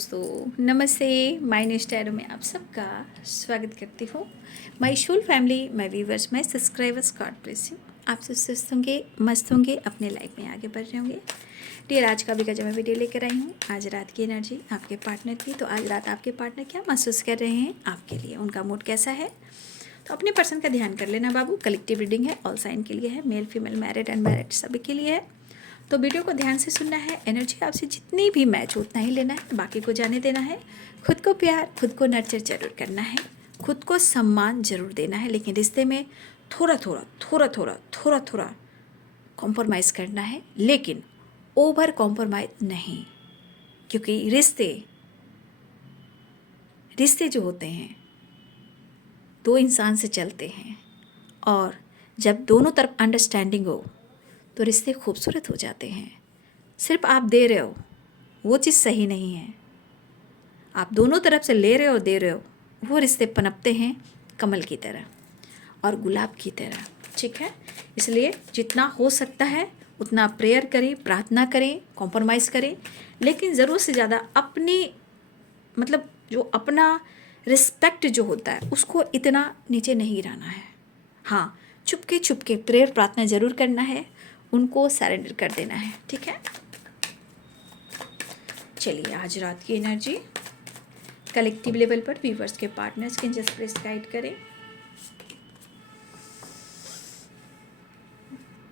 दोस्तों, नमस्ते। My new style में आप सबका स्वागत करती हूँ। My Shool family, my viewers, my subscribers, God bless you. आप सब स्वस्थ होंगे, मस्त होंगे, अपने लाइफ में आगे बढ़ रहे होंगे। डियर, आज का भी गजब मैं वीडियो लेकर आई हूँ। आज रात की एनर्जी आपके पार्टनर की। तो आज रात आपके पार्टनर क्या महसूस कर रहे हैं आपके लिए, उनका मूड कैसा है, तो अपने पर्सन का ध्यान कर लेना बाबू। कलेक्टिव रीडिंग है, ऑल साइन के लिए है, मेल फीमेल, मैरिड अनमैरिड सभी के लिए है। तो वीडियो को ध्यान से सुनना है। एनर्जी आपसे जितनी भी मैच उतना ही लेना है, बाकी को जाने देना है। खुद को प्यार, खुद को नर्चर जरूर करना है, खुद को सम्मान जरूर देना है, लेकिन रिश्ते में थोड़ा थोड़ा कॉम्प्रोमाइज़ करना है, लेकिन ओवर कॉम्प्रोमाइज़ नहीं। क्योंकि रिश्ते जो होते हैं दो इंसान से चलते हैं, और जब दोनों तरफ अंडरस्टैंडिंग हो तो रिश्ते खूबसूरत हो जाते हैं। सिर्फ आप दे रहे हो वो चीज़ सही नहीं है। आप दोनों तरफ से ले रहे हो, दे रहे हो, वो रिश्ते पनपते हैं कमल की तरह और गुलाब की तरह। ठीक है, इसलिए जितना हो सकता है उतना प्रेयर करें, प्रार्थना करें, कॉम्प्रोमाइज़ करें, लेकिन ज़रूरत से ज़्यादा अपनी जो अपना रिस्पेक्ट जो होता है उसको इतना नीचे नहीं रहना है। हाँ, चुपके प्रेयर प्रार्थना ज़रूर करना है, उनको सरेंडर कर देना है। ठीक है, चलिए आज रात की एनर्जी कलेक्टिव लेवल पर व्यूवर्स के पार्टनर्स के जस्ट प्रेस गाइड करें।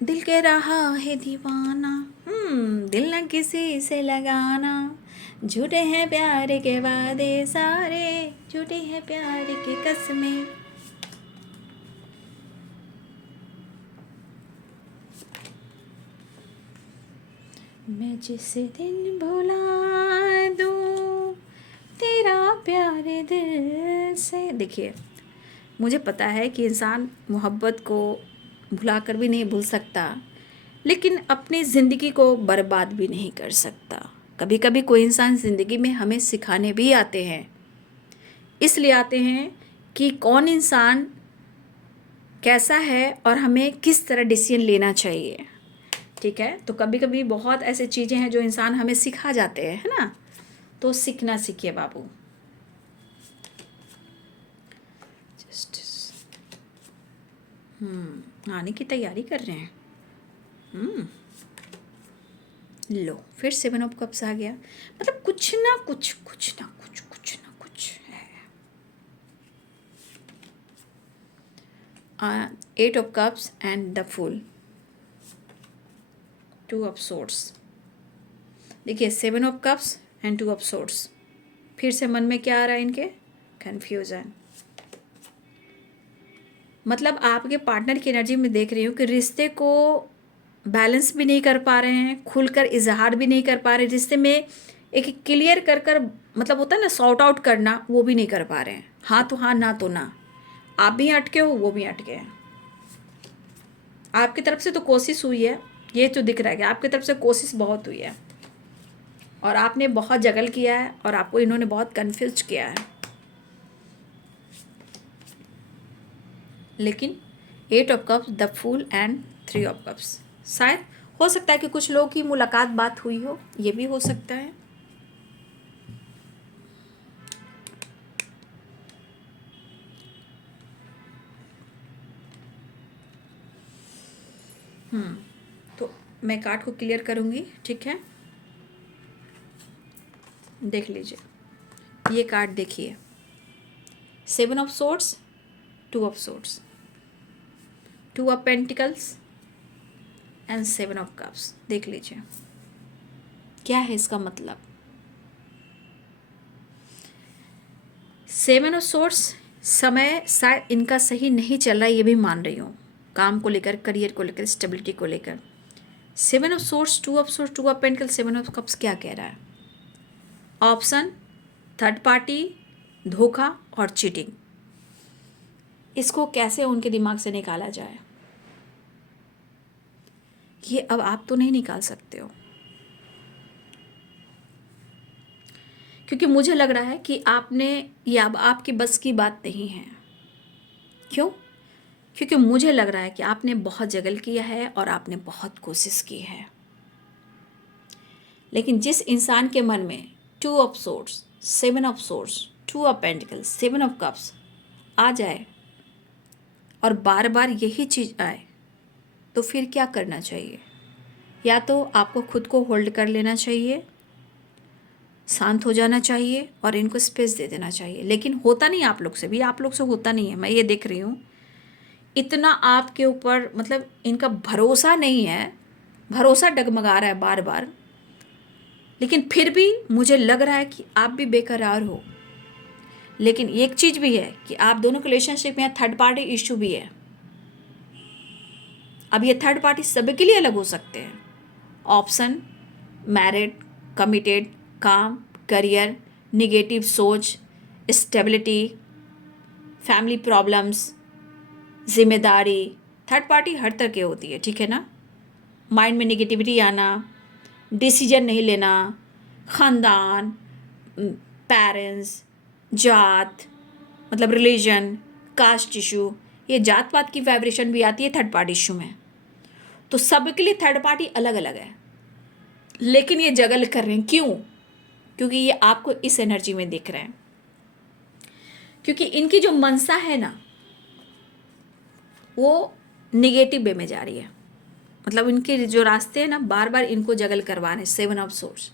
दिल के रहा है दीवाना, दिल न किसी से लगाना, झूठे हैं प्यार के वादे सारे, झूठी है प्यार की कसमें। मैं जिस दिन भुला दूँ तेरा प्यार दिल से। देखिए, मुझे पता है कि इंसान मोहब्बत को भुला कर भी नहीं भूल सकता, लेकिन अपनी ज़िंदगी को बर्बाद भी नहीं कर सकता। कभी कभी कोई इंसान ज़िंदगी में हमें सिखाने भी आते हैं, इसलिए आते हैं कि कौन इंसान कैसा है और हमें किस तरह डिसीजन लेना चाहिए। ठीक है, तो कभी कभी बहुत ऐसे चीज़ें हैं जो इंसान हमें सिखा जाते हैं, है ना। तो सीखना सीखिए बाबू। आने की तैयारी कर रहे हैं। लो, फिर 7 ऑफ कप्स आ गया। मतलब कुछ ना कुछ है। 8 of cups and the fool, 2 of swords. देखिए, 7 of cups and 2 of swords. फिर से मन में क्या आ रहा है इनके? कन्फ्यूज़न। मतलब आपके पार्टनर की एनर्जी में देख रही हूँ कि रिश्ते को बैलेंस भी नहीं कर पा रहे हैं, खुलकर इजहार भी नहीं कर पा रहे, रिश्ते में एक क्लियर कर मतलब होता है ना, सॉर्ट आउट करना, वो भी नहीं कर पा रहे हैं। हाँ तो हाँ, ना तो ना। आप भी अटके हो, वो भी अटके हैं। आपकी तरफ से तो कोशिश हुई है, ये तो दिख रहा है कि आपकी तरफ से कोशिश बहुत हुई है और आपने बहुत जगल किया है और आपको इन्होंने बहुत कन्फ्यूज किया है। लेकिन 8 of cups, the fool and 3 of cups, शायद हो सकता है कि कुछ लोगों की मुलाकात बात हुई हो, ये भी हो सकता है। तो मैं कार्ड को क्लियर करूँगी। ठीक है, देख लीजिए, ये कार्ड देखिए, 7 of swords, 2 of swords, 2 of pentacles and 7 of cups. देख लीजिए क्या है इसका मतलब। 7 ऑफ सोर्ड्स, समय शायद इनका सही नहीं चल रहा है, ये भी मान रही हूँ, काम को लेकर, करियर को लेकर, स्टेबिलिटी को लेकर। 7 of swords, 2 of swords, 2 of pentacles, 7 of cups क्या कह रहा है? ऑप्शन, थर्ड पार्टी, धोखा और चीटिंग। इसको कैसे उनके दिमाग से निकाला जाए, ये अब आप तो नहीं निकाल सकते हो, क्योंकि मुझे लग रहा है कि ये अब आपकी बस की बात नहीं है। क्यों? क्योंकि मुझे लग रहा है कि आपने बहुत जगल किया है और आपने बहुत कोशिश की है, लेकिन जिस इंसान के मन में two of swords, 7 of swords, 2 of pentacles, 7 of cups आ जाए और बार बार यही चीज़ आए, तो फिर क्या करना चाहिए? या तो आपको खुद को होल्ड कर लेना चाहिए, शांत हो जाना चाहिए और इनको स्पेस दे देना चाहिए। लेकिन होता नहीं आप लोग से भी, आप लोग से होता नहीं है, मैं ये देख रही हूँ। इतना आपके ऊपर मतलब इनका भरोसा नहीं है, भरोसा डगमगा रहा है बार बार, लेकिन फिर भी मुझे लग रहा है कि आप भी बेकरार हो। लेकिन एक चीज़ भी है कि आप दोनों के रिलेशनशिप में थर्ड पार्टी इशू भी है। अब ये थर्ड पार्टी सबके लिए अलग हो सकते हैं। ऑप्शन मैरिड, कमिटेड, काम, करियर, निगेटिव सोच, स्टेबिलिटी, फैमिली प्रॉब्लम्स, जिम्मेदारी। थर्ड पार्टी हर तरह की होती है, ठीक है ना। माइंड में निगेटिविटी आना, डिसीजन नहीं लेना, ख़ानदान, पेरेंट्स, जात मतलब रिलीजन, कास्ट इशू, ये जात पात की वाइब्रेशन भी आती है थर्ड पार्टी इशू में। तो सबके लिए थर्ड पार्टी अलग अलग है, लेकिन ये जगल कर रहे हैं। क्यों? क्योंकि ये आपको इस एनर्जी में दिख रहे हैं, क्योंकि इनकी जो मनसा है ना वो निगेटिव वे में जा रही है। मतलब इनके जो रास्ते हैं ना बार बार इनको जगल करवा रहे हैं। 7 ऑफ सोर्स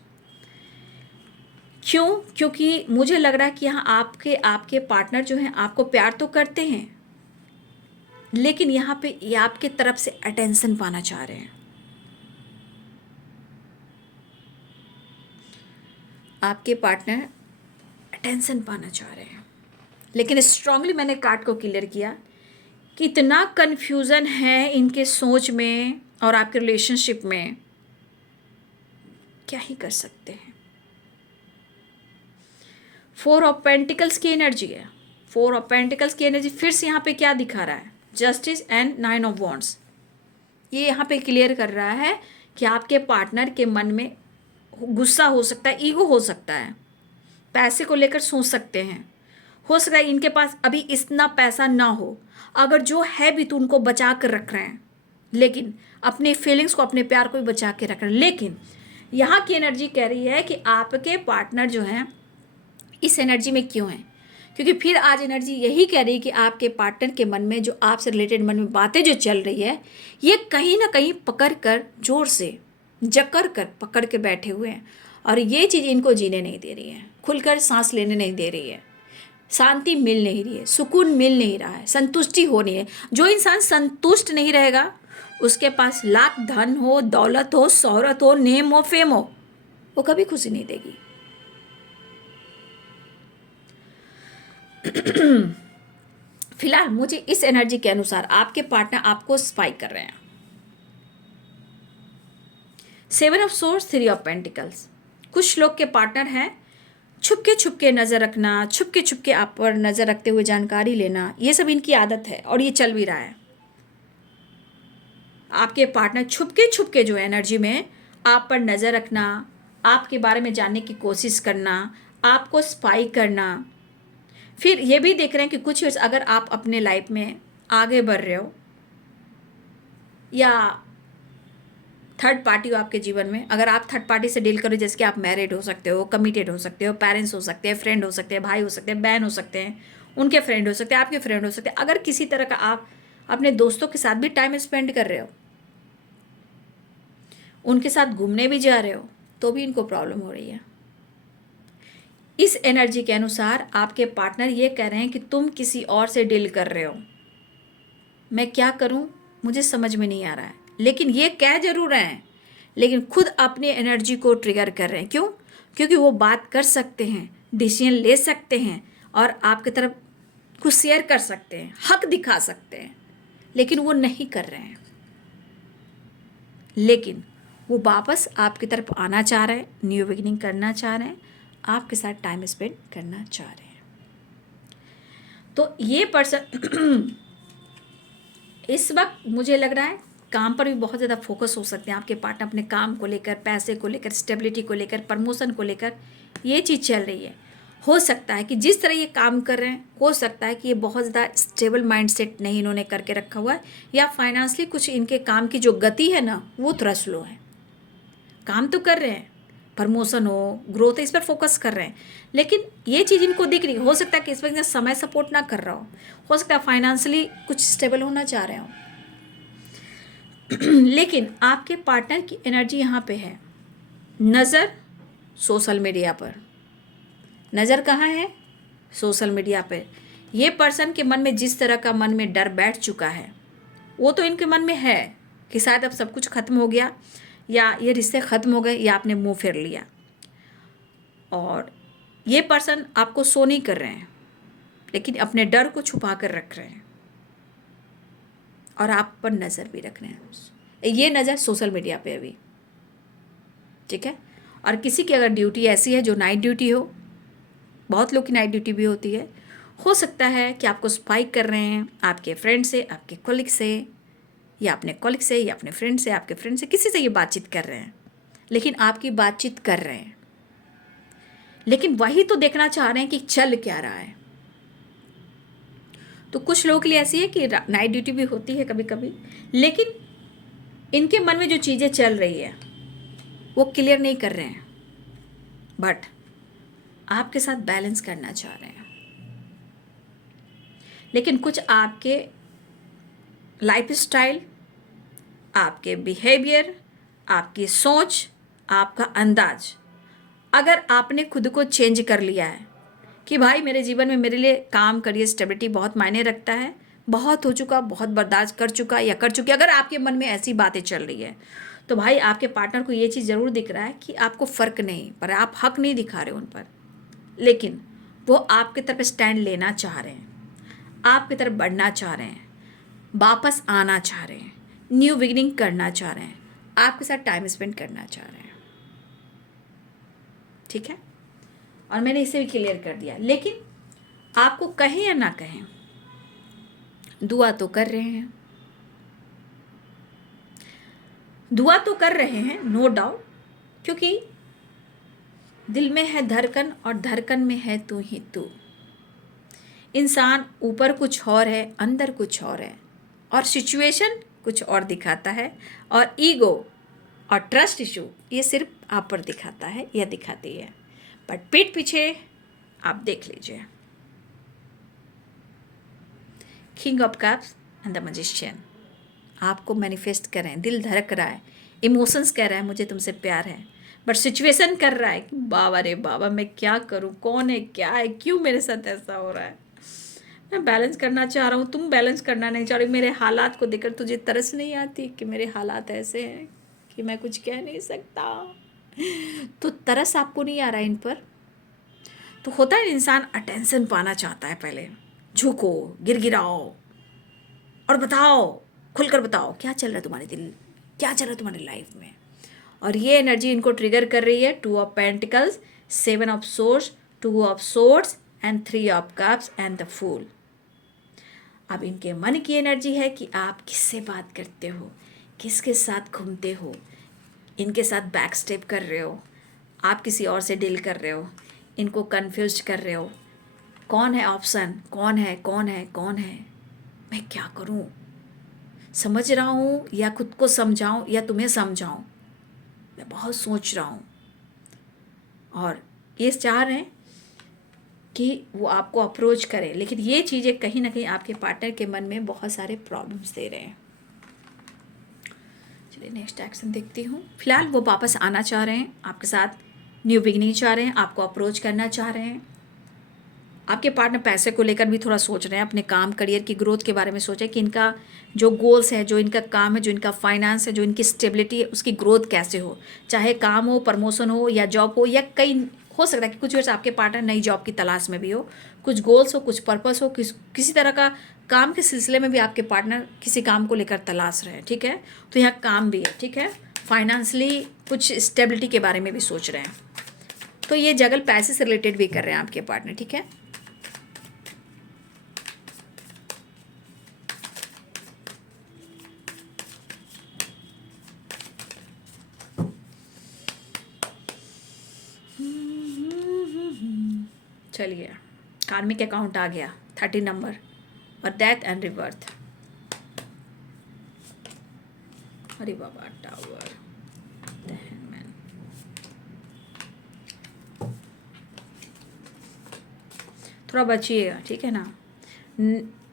क्यों? क्योंकि मुझे लग रहा है कि यहाँ आपके आपके पार्टनर जो हैं आपको प्यार तो करते हैं, लेकिन यहाँ पे ये आपके तरफ से अटेंशन पाना चाह रहे हैं। आपके पार्टनर अटेंशन पाना चाह रहे हैं, लेकिन स्ट्रांगली मैंने कार्ड को क्लियर किया कि इतना कन्फ्यूज़न है इनके सोच में और आपके रिलेशनशिप में, क्या ही कर सकते हैं। 4 ऑफ पेंटिकल्स की एनर्जी है। 4 ऑफ पेंटिकल्स की एनर्जी फिर से यहाँ पे क्या दिखा रहा है? Justice and 9 of wands. ये यहाँ पे क्लियर कर रहा है कि आपके पार्टनर के मन में गुस्सा हो सकता है, ईगो हो सकता है, पैसे को लेकर सोच सकते हैं। हो सकता है इनके पास अभी इतना पैसा ना हो, अगर जो है भी तो उनको बचा कर रख रहे हैं, लेकिन अपने फीलिंग्स को, अपने प्यार को भी बचा के रख रहे हैं। लेकिन यहाँ की एनर्जी कह रही है कि आपके पार्टनर जो हैं इस एनर्जी में क्यों हैं? क्योंकि फिर आज एनर्जी यही कह रही है कि आपके पार्टनर के मन में जो आपसे रिलेटेड मन में बातें जो चल रही है, ये कहीं ना कहीं पकड़ कर, जोर से जकड़ कर पकड़ के बैठे हुए हैं, और ये चीज़ इनको जीने नहीं दे रही है, खुलकर सांस लेने नहीं दे रही है, शांति मिल नहीं रही है, सुकून मिल नहीं रहा है, संतुष्टि हो नहीं है। जो इंसान संतुष्ट नहीं रहेगा, उसके पास लाख धन हो, दौलत हो, शोहरत हो, नेम हो, फेम हो, वो कभी खुशी नहीं देगी। फिलहाल मुझे इस एनर्जी के अनुसार आपके पार्टनर आपको स्पाई कर रहे हैं। 7 ऑफ सोर्स, 3 ऑफ पेंटिकल्स। कुछ लोग के पार्टनर हैं छुपके छुपके नज़र रखना, छुपके छुपके आप पर नज़र रखते हुए जानकारी लेना, ये सब इनकी आदत है और ये चल भी रहा है। आपके पार्टनर छुपके छुपके जो एनर्जी में आप पर नज़र रखना, आपके बारे में जानने की कोशिश करना, आपको स्पाई करना। फिर ये भी देख रहे हैं कि कुछ इयर्स अगर आप अपने लाइफ में आगे बढ़ रहे हो या थर्ड पार्टी हो आपके जीवन में, अगर आप थर्ड पार्टी से डील करो, जैसे कि आप मैरिड हो सकते हो, कमिटेड हो सकते हो, पेरेंट्स हो सकते हैं, फ्रेंड हो सकते हैं, भाई हो सकते हैं, बहन हो सकते हैं, उनके फ्रेंड हो सकते हैं, आपके फ्रेंड हो सकते हैं। अगर किसी तरह का आप अपने दोस्तों के साथ भी टाइम स्पेंड कर रहे हो, उनके साथ घूमने भी जा रहे हो, तो भी इनको प्रॉब्लम हो रही है। इस एनर्जी के अनुसार आपके पार्टनर ये कह रहे हैं कि तुम किसी और से डील कर रहे हो, मैं क्या करूं मुझे समझ में नहीं आ रहा है। लेकिन ये कह जरूर रहे हैं, लेकिन खुद अपनी एनर्जी को ट्रिगर कर रहे हैं। क्यों? क्योंकि वो बात कर सकते हैं, डिसीजन ले सकते हैं और आपकी तरफ कुछ शेयर कर सकते हैं, हक दिखा सकते हैं, लेकिन वो नहीं कर रहे हैं। लेकिन वो वापस आपकी तरफ आना चाह रहे हैं, न्यू बिगिनिंग करना चाह रहे हैं, आपके साथ टाइम स्पेंड करना चाह रहे हैं। तो ये पर्सन इस वक्त मुझे लग रहा है काम पर भी बहुत ज़्यादा फोकस हो सकते हैं आपके पार्टनर, अपने काम को लेकर, पैसे को लेकर, स्टेबिलिटी को लेकर, प्रमोशन को लेकर, ये चीज़ चल रही है। हो सकता है कि जिस तरह ये काम कर रहे हैं, हो सकता है कि ये बहुत ज़्यादा स्टेबल माइंडसेट नहीं इन्होंने करके रखा हुआ है, या फाइनेंशियली कुछ इनके काम की जो गति है ना वो थोड़ा स्लो है। काम तो कर रहे हैं, प्रमोशन हो, ग्रोथ है, इस पर फोकस कर रहे हैं, लेकिन ये चीज़ इनको दिख रही। हो सकता है कि इस वक्त समय सपोर्ट ना कर रहा हो सकता है फाइनेंशियली कुछ स्टेबल होना चाह रहे हो लेकिन आपके पार्टनर की एनर्जी यहाँ पे है। नज़र सोशल मीडिया पर, नज़र कहाँ है? सोशल मीडिया पे। ये पर्सन के मन में जिस तरह का मन में डर बैठ चुका है, वो तो इनके मन में है कि शायद अब सब कुछ खत्म हो गया, या ये रिश्ते ख़त्म हो गए, या आपने मुंह फेर लिया। और ये पर्सन आपको शो नहीं कर रहे हैं, लेकिन अपने डर को छुपा कर रख रहे हैं और आप पर नज़र भी रख रहे हैं। ये नज़र सोशल मीडिया पे अभी, ठीक है। और किसी की अगर ड्यूटी ऐसी है जो नाइट ड्यूटी हो, बहुत लोग की नाइट ड्यूटी भी होती है, हो सकता है कि आपको स्पाइक कर रहे हैं आपके फ्रेंड से, आपके कॉलिग से, या अपने कॉलिग से, या अपने फ्रेंड से, आपके फ्रेंड से, किसी से ये बातचीत कर रहे हैं, लेकिन आपकी बातचीत कर रहे हैं, लेकिन वही तो देखना चाह रहे हैं कि चल क्या रहा है। तो कुछ लोगों के लिए ऐसी है कि नाइट ड्यूटी भी होती है कभी कभी, लेकिन इनके मन में जो चीज़ें चल रही है वो क्लियर नहीं कर रहे हैं, बट आपके साथ बैलेंस करना चाह रहे हैं। लेकिन कुछ आपके लाइफ स्टाइल, आपके बिहेवियर, आपकी सोच, आपका अंदाज, अगर आपने खुद को चेंज कर लिया है कि भाई मेरे जीवन में मेरे लिए काम, करियर, स्टेबिलिटी बहुत मायने रखता है, बहुत हो चुका, बहुत बर्दाश्त कर चुका या कर चुकी, अगर आपके मन में ऐसी बातें चल रही है, तो भाई आपके पार्टनर को ये चीज़ ज़रूर दिख रहा है कि आपको फ़र्क नहीं, पर आप हक नहीं दिखा रहे उन पर, लेकिन वो आपकी तरफ स्टैंड लेना चाह रहे हैं, आपकी तरफ बढ़ना चाह रहे हैं, वापस आना चाह रहे हैं, न्यू बिगिनिंग करना चाह रहे हैं, आपके साथ टाइम स्पेंड करना चाह रहे हैं, ठीक है। और मैंने इसे भी क्लियर कर दिया। लेकिन आपको कहें या ना कहें, दुआ तो कर रहे हैं, दुआ तो कर रहे हैं, नो डाउट, क्योंकि दिल में है धड़कन और धड़कन में है तू ही तू। इंसान ऊपर कुछ और है, अंदर कुछ और है, और सिचुएशन कुछ और दिखाता है, और ईगो और ट्रस्ट इशू ये सिर्फ आप पर दिखाता है या दिखाती है, बट पीठ पीछे आप देख लीजिए। King of cups and the magician आपको मैनिफेस्ट कर रहे हैं, दिल धड़क रहा है, इमोशंस कह रहा है मुझे तुमसे प्यार है, बट सिचुएशन कर रहा है कि बाबा रे बाबा मैं क्या करूं, कौन है, क्या है, क्यों मेरे साथ ऐसा हो रहा है। मैं बैलेंस करना चाह रहा हूँ, तुम बैलेंस करना नहीं चाह रही। मेरे हालात को देखकर तुझे तरस नहीं आती कि मेरे हालात ऐसे हैं कि मैं कुछ कह नहीं सकता। तो तरस आपको नहीं आ रहा इन पर। तो होता है इंसान अटेंशन पाना चाहता है, पहले झुको, गिड़गिड़ाओ और बताओ, खुलकर बताओ क्या चल रहा है तुम्हारे दिल, क्या चल रहा है तुम्हारी लाइफ में। और ये एनर्जी इनको ट्रिगर कर रही है 2 of pentacles, 7 of swords, 2 of swords and 3 of cups and the fool. अब इनके मन की एनर्जी है कि आप किससे बात करते हो, किसके साथ घूमते हो, इनके साथ बैक स्टेप कर रहे हो, आप किसी और से डील कर रहे हो, इनको कन्फ्यूज कर रहे हो, कौन है ऑप्शन, कौन है, कौन है, कौन है, मैं क्या करूं, समझ रहा हूँ या खुद को समझाऊं या तुम्हें समझाऊं, मैं बहुत सोच रहा हूँ। और ये चाह रहे हैं कि वो आपको अप्रोच करे, लेकिन ये चीज़ें कहीं ना कहीं आपके पार्टनर के मन में बहुत सारे प्रॉब्लम्स दे रहे हैं। चलिए नेक्स्ट एक्शन देखती हूँ। फिलहाल वो वापस आना चाह रहे हैं, आपके साथ न्यू बिगिनिंग चाह रहे हैं, आपको अप्रोच करना चाह रहे हैं। आपके पार्टनर पैसे को लेकर भी थोड़ा सोच रहे हैं, अपने काम, करियर की ग्रोथ के बारे में सोचें कि इनका जो गोल्स है, जो इनका काम है, जो इनका फाइनेंस है, जो इनकी स्टेबिलिटी है, उसकी ग्रोथ कैसे हो, चाहे काम हो, प्रमोशन हो या जॉब हो, या कई हो सकता है कि कुछ वर्ष आपके पार्टनर नई जॉब की तलाश में भी हो, कुछ गोल्स हो, कुछ पर्पस हो, किसी तरह का काम के सिलसिले में भी आपके पार्टनर किसी काम को लेकर तलाश रहे हैं, ठीक है। तो यहाँ काम भी है, ठीक है। फाइनेंशियली कुछ स्टेबिलिटी के बारे में भी सोच रहे हैं, तो ये जगल पैसे से रिलेटेड भी कर रहे हैं आपके पार्टनर, ठीक है। चलिए कार्मिक अकाउंट आ गया 30 नंबर, और डेथ एंड रिबर्थ। अरे बाबा, टावर, द हैंगमैन, थोड़ा बचिएगा, ठीक है ना।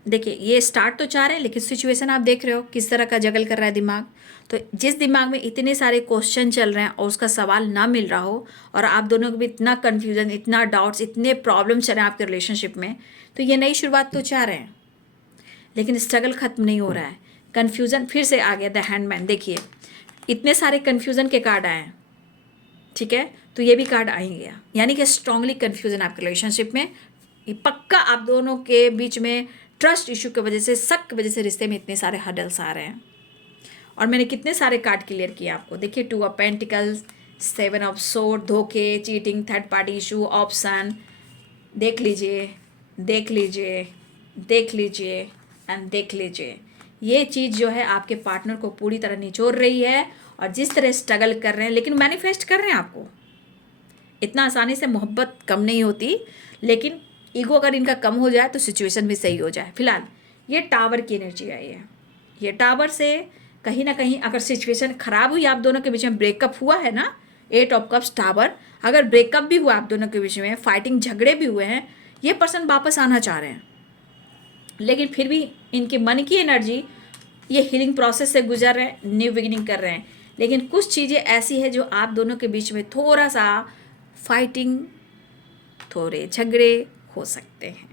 देखिए ये स्टार्ट तो चाह रहे हैं, लेकिन सिचुएशन आप देख रहे हो किस तरह का जगल कर रहा है दिमाग। तो जिस दिमाग में इतने सारे क्वेश्चन चल रहे हैं और उसका सवाल ना मिल रहा हो, और आप दोनों को भी इतना कन्फ्यूजन, इतना डाउट्स, इतने प्रॉब्लम चल रहे हैं आपके रिलेशनशिप में, तो ये नई शुरुआत तो चाह रहे हैं, लेकिन स्ट्रगल खत्म नहीं हो रहा है। कन्फ्यूज़न फिर से आ गया। द हैंडमैन, देखिए इतने सारे कन्फ्यूज़न के कार्ड आए हैं, ठीक है, तो ये भी कार्ड आएंगे, यानी कि स्ट्रांगली कन्फ्यूज़न आपके रिलेशनशिप में। ये पक्का आप दोनों के बीच में ट्रस्ट इशू की वजह से, शक की वजह से रिश्ते में इतने सारे हर्डल्स आ रहे हैं। और मैंने कितने सारे कार्ड क्लियर किए आपको, देखिए 2 ऑफ पेंटिकल्स, 7 ऑफ सोर्ड, धोखे, cheating, third party issue, option, देख लीजिए, देख लीजिए, देख लीजिए एंड देख लीजिए। ये चीज़ जो है आपके पार्टनर को पूरी तरह निचोड़ रही है, और जिस तरह स्ट्रगल कर रहे हैं, लेकिन मैनिफेस्ट कर रहे हैं आपको। इतना आसानी से मोहब्बत कम नहीं होती, लेकिन ईगो अगर इनका कम हो जाए तो सिचुएशन भी सही हो जाए। फिलहाल ये टावर की एनर्जी आई है। ये टावर से कहीं ना कहीं अगर सिचुएशन खराब हुई, आप दोनों के बीच में ब्रेकअप हुआ है ना, 8 ऑफ कप्स, टावर, अगर ब्रेकअप भी हुआ आप दोनों के बीच में, फाइटिंग, झगड़े भी हुए हैं, ये पर्सन वापस आना चाह रहे हैं, लेकिन फिर भी इनके मन की एनर्जी, ये हीलिंग प्रोसेस से गुजर रहे हैं, न्यू बिगिनिंग कर रहे हैं। लेकिन कुछ चीज़ें ऐसी है जो आप दोनों के बीच में थोड़ा सा फाइटिंग, थोड़े झगड़े हो सकते हैं।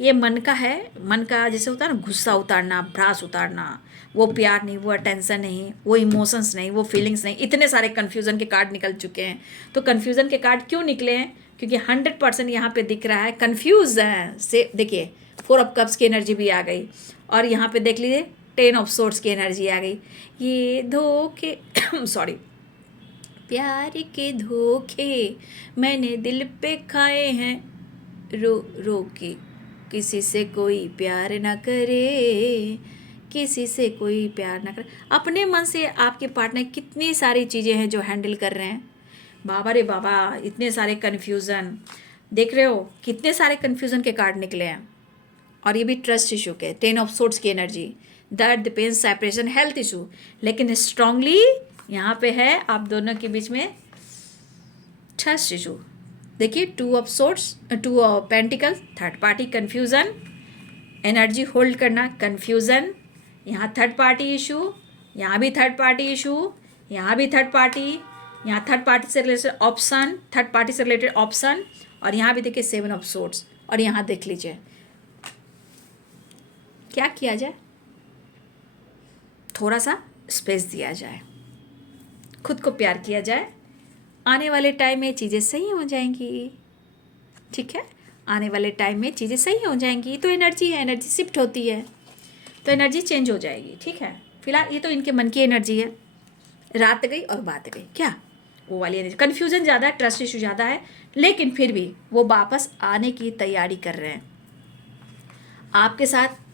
ये मन का है, मन का जैसे होता है ना, गुस्सा उतारना, भ्रास उतारना, वो प्यार नहीं, वो अटेंशन नहीं, वो इमोशंस नहीं, वो फीलिंग्स नहीं। इतने सारे कन्फ्यूज़न के कार्ड निकल चुके हैं। तो कन्फ्यूज़न के कार्ड क्यों निकले हैं? क्योंकि 100% यहाँ पे दिख रहा है कन्फ्यूज़ है से। देखिए 4 ऑफ कप्स की एनर्जी भी आ गई, और यहाँ पे देख लीजिए 10 ऑफ सोर्ड्स की एनर्जी आ गई। ये धोखे सॉरी, प्यार के धोखे मैंने दिल पे खाए हैं, रो रो के, किसी से कोई प्यार ना करे, किसी से कोई प्यार ना करे। अपने मन से आपके पार्टनर कितनी सारी चीज़ें हैं जो हैंडल कर रहे हैं। बाबा रे बाबा, इतने सारे कन्फ्यूज़न देख रहे हो, कितने सारे कन्फ्यूज़न के कार्ड निकले हैं। और ये भी ट्रस्ट इशू के, 10 ऑफ सोर्ड्स की एनर्जी, दर्द, पेन, सेपरेशन, हेल्थ इशू, लेकिन स्ट्रांगली यहाँ पे है आप दोनों के बीच में ट्रस्ट इशू। देखिए 2 of swords, 2 of pentacles, third party, confusion, energy hold करना, कन्फ्यूज़न, यहाँ थर्ड पार्टी इशू, यहाँ भी थर्ड पार्टी इशू, यहाँ भी थर्ड पार्टी, यहाँ थर्ड पार्टी से रिलेटेड ऑप्शन, थर्ड पार्टी से रिलेटेड ऑप्शन, और यहाँ भी देखिए 7 ऑफ सोर्ड्स। और यहाँ देख लीजिए क्या किया जाए, थोड़ा सा स्पेस दिया जाए, खुद को प्यार किया जाए। आने वाले टाइम में चीज़ें सही हो जाएंगी, ठीक है, आने वाले टाइम में चीज़ें सही हो जाएंगी। तो एनर्जी है, एनर्जी शिफ्ट होती है, तो एनर्जी चेंज हो जाएगी, ठीक है। फिलहाल ये तो इनके मन की एनर्जी है, रात गई और बात गई, क्या वो वाली एनर्जी। कन्फ्यूज़न ज़्यादा है, ट्रस्ट इशू ज़्यादा है, लेकिन फिर भी वो वापस आने की तैयारी कर रहे हैं, आपके साथ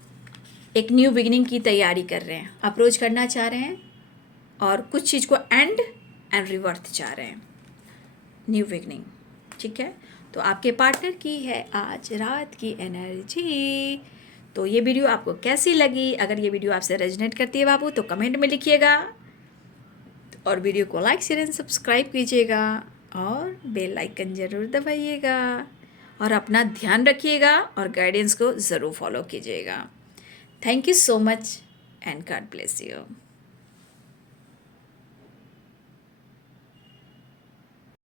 एक न्यू बिगिनिंग की तैयारी कर रहे हैं, अप्रोच करना चाह रहे हैं, और कुछ चीज़ को एंड रिवर्थ चाह रहे हैं, न्यू बिगिनिंग, ठीक है। तो आपके पार्टनर की है आज रात की एनर्जी। तो ये वीडियो आपको कैसी लगी? अगर ये वीडियो आपसे रेजोनेट करती है बाबू, तो कमेंट में लिखिएगा, और वीडियो को लाइक, शेयर एंड सब्सक्राइब कीजिएगा, और बेल आइकन ज़रूर दबाइएगा, और अपना ध्यान रखिएगा, और गाइडेंस को ज़रूर फॉलो कीजिएगा। Thank you so much, and God bless you.